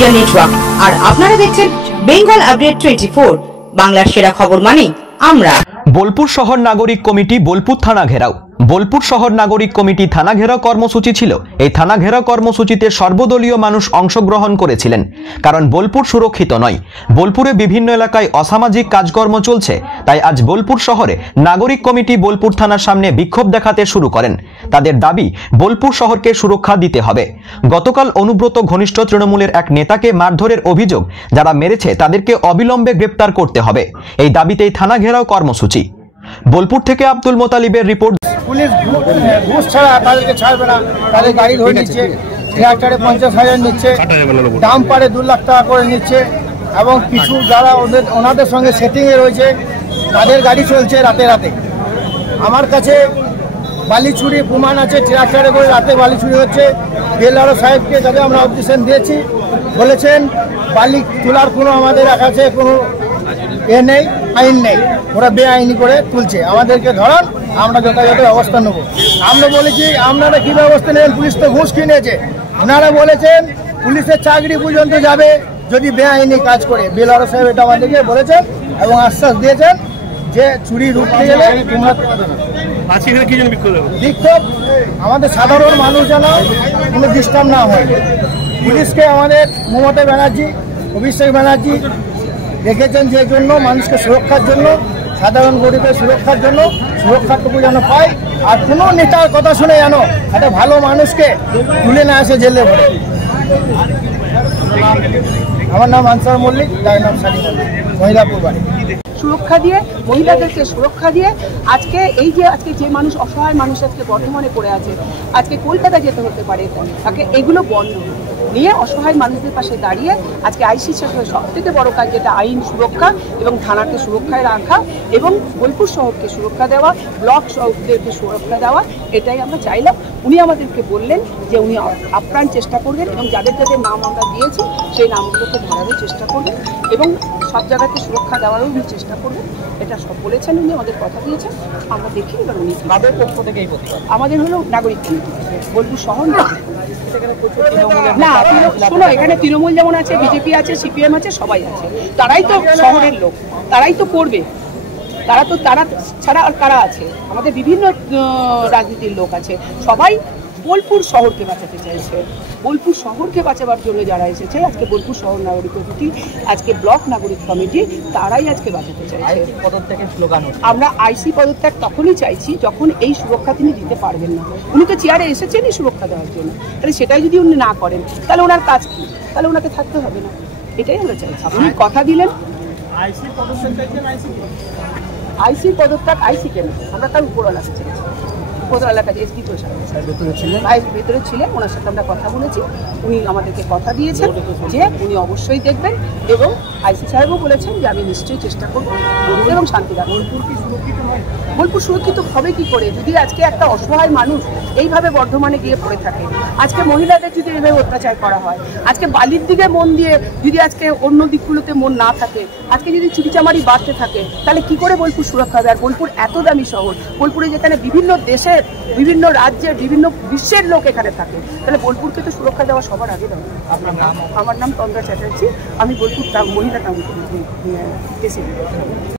Media network আর আপনারা দেখছেন Bengal update 24 বাংলার সেরা খবর মানে আমরা। বোলপুর শহর নাগরিক কমিটি বোলপুর থানা ঘেরাও। বোলপুর শহর নাগরিক কমিটি থানা ঘেরাও কর্মসূচি ছিল। এই থানা ঘেরাও কর্মসূচিতে সর্বদলীয় মানুষ অংশগ্রহণ করেছিলেন, কারণ বোলপুর সুরক্ষিত নয়। বোলপুরে বিভিন্ন এলাকায় অসামাজিক কাজকর্ম চলছে, তাই আজ বোলপুর শহরে নাগরিক কমিটি বোলপুর থানার সামনে বিক্ষোভ দেখাতে শুরু করেন। তাদের দাবি বোলপুর শহরকে সুরক্ষা দিতে হবে। গতকাল অনুব্রত ঘনিষ্ঠ তৃণমূলের এক নেতাকে মারধরের অভিযোগ যারা মেরেছে তাদেরকে অবিলম্বে গ্রেপ্তার করতে হবে। এই দাবিতেই থানা ঘেরাও কর্মসূচি। বোলপুর থেকে আব্দুল মোতালিবের রিপোর্ট। পুলিশ ঘুষ ছাড়া তাদেরকে ছাড়বে না, তাদের গাড়ি ধরে নিচ্ছে, ট্রাক্টরে 50,000 নিচ্ছে, ডাম্পারে 2 লাখ টাকা করে নিচ্ছে, এবং কিছু যারা ওনাদের সঙ্গে সেটিংয়ে রয়েছে তাদের গাড়ি চলছে রাতে রাতে। আমার কাছে বালি চুরি প্রমাণ আছে, ট্রাক্টরে করে রাতে বালি চুরি হচ্ছে। বিএলআরও সাহেবকে যাতে আমরা অবজেকশন দিয়েছি, বলেছেন বালি তোলার কোনো আমাদের কাছে কোনো নেই, আইন নেই, ওরা বেআইনি করে তুলছে। আমাদেরকে ধরান, আমরা যথাযথ ব্যবস্থা নেব। আমরা বলেছি আপনারা কী ব্যবস্থা নেবেন, পুলিশ তো ঘুষ কিনেছে। ওনারা বলেছেন পুলিশের চাকরি পর্যন্ত যাবে যদি বেআইনি কাজ করে। বিএলআরও সাহেব এটা আমাদেরকে বলেছেন এবং আশ্বাস দিয়েছেন যে চুরি রুখতে গেলে তোমরা বিক্ষোভ আমাদের সাধারণ মানুষ যেন কোনো ডিস্টার্ব না হয়। পুলিশকে আমাদের মমতা ব্যানার্জি, অভিষেক ব্যানার্জি রেখেছেন যে জন্য মানুষকে সুরক্ষার জন্য, সাধারণ গরিবের সুরক্ষার জন্য, সুরক্ষাটুকু যেন পায়। আর কোনো নেতার কথা শুনে যেন একটা ভালো মানুষকে তুলে না আসে জেলে ভরে। আমার নাম আনসার মল্লিক, তার নাম সানি মল্লিক, মহিলাপুর বাড়ি। সুরক্ষা দিয়ে, মহিলাদেরকে সুরক্ষা দিয়ে আজকে এই যে যে মানুষ অসহায় মানুষ আজকে বর্ধমানে পড়ে আছে, আজকে কলকাতা যেতে হতে পারে, তাকে এগুলো বন্ধ নিয়ে অসহায় মানুষদের পাশে দাঁড়িয়ে আজকে আইসি সব থেকে বড় কাজ যেটা আইন সুরক্ষা এবং থানাকে সুরক্ষায় রাখা এবং বোলপুর শহরকে সুরক্ষা দেওয়া, ব্লক শহরদেরকে সুরক্ষা দেওয়া, এটাই আমরা চাইলাম। উনি আমাদেরকে বললেন যে উনি আপ্রাণ চেষ্টা করবেন এবং যাদের যাদের নাম আমরা দিয়েছি সেই নামগুলোকে ধরারও চেষ্টা করবেন এবং সব জায়গাতে সুরক্ষা দেওয়ারও উনি চেষ্টা করবেন। এটা সব বলেছেন, উনি আমাদের কথা দিয়েছেন। আমরা দেখি এবার উনি তাদের পক্ষ থেকে আমাদের হলো নাগরিক কমিটি বোলপুর শহর না, শোনো, এখানে তৃণমূল যেমন আছে, বিজেপি আছে, সিপিএম আছে, সবাই আছে। তারাই তো শহরের লোক, তারাই তো করবে। তারা ছাড়া আর কারা আছে? আমাদের বিভিন্ন রাজনীতির লোক আছে, সবাই বোলপুর শহরকে বাঁচাতে চাইছে। বোলপুর শহরকে বাঁচাবার জন্য যারা এসেছে আজকে বোলপুর শহর নাগরিক কমিটি, আজকে ব্লক নাগরিক কমিটি, তারাই আজকে বাঁচাতে চাইছে। আমরা আইসি পদত্যাগ তখনই চাইছি যখন এই সুরক্ষা তিনি দিতে পারবেন না। উনি তো চেয়ারে এসেছেনই সুরক্ষা দেওয়ার জন্য, তাহলে সেটাই যদি উনি না করেন তাহলে ওনার কাজ কি? তাহলে ওনাকে থাকতে হবে না, এটাই আমরা চাইছি। উনি কথা দিলেন আইসির পদত্যাগ, আইসি কেন, আমরা তার উপরওয়ালাকে চাইছি। এলাকাতে এসপি ভেতরে ছিলেন, ওনার সাথে আমরা কথা বলেছি। উনি আমাদেরকে কথা দিয়েছেন যে উনি অবশ্যই দেখবেন এবং আইসি সাহেবও বলেছেন যে আমি নিশ্চয়ই চেষ্টা করবো এবং শান্তি রাখবো। বোলপুর সুরক্ষিত হবে কি করে যদি আজকে একটা অসহায় মানুষ এইভাবে বর্ধমানে গিয়ে পড়ে থাকে? আজকে মহিলাদের যদি এইভাবে অত্যাচার করা হয়, আজকে বালির দিকে মন দিয়ে যদি আজকে অন্য দিকগুলোতে মন না থাকে, আজকে যদি চুরিচামারি বাড়তে থাকে, তাহলে কি করে বোলপুর সুরক্ষা হবে? আর বোলপুর এত দামি শহর, বোলপুরে যেখানে বিভিন্ন দেশের, বিভিন্ন রাজ্যের, বিভিন্ন বিশ্বের লোক এখানে থাকে, তাহলে বোলপুরকে তো সুরক্ষা দেওয়া সবার আগে দরকার। আমার নাম তন্দ্রা চ্যাটার্জি, আমি বোলপুর মহিলা টাউন প্রেসিডেন্ট।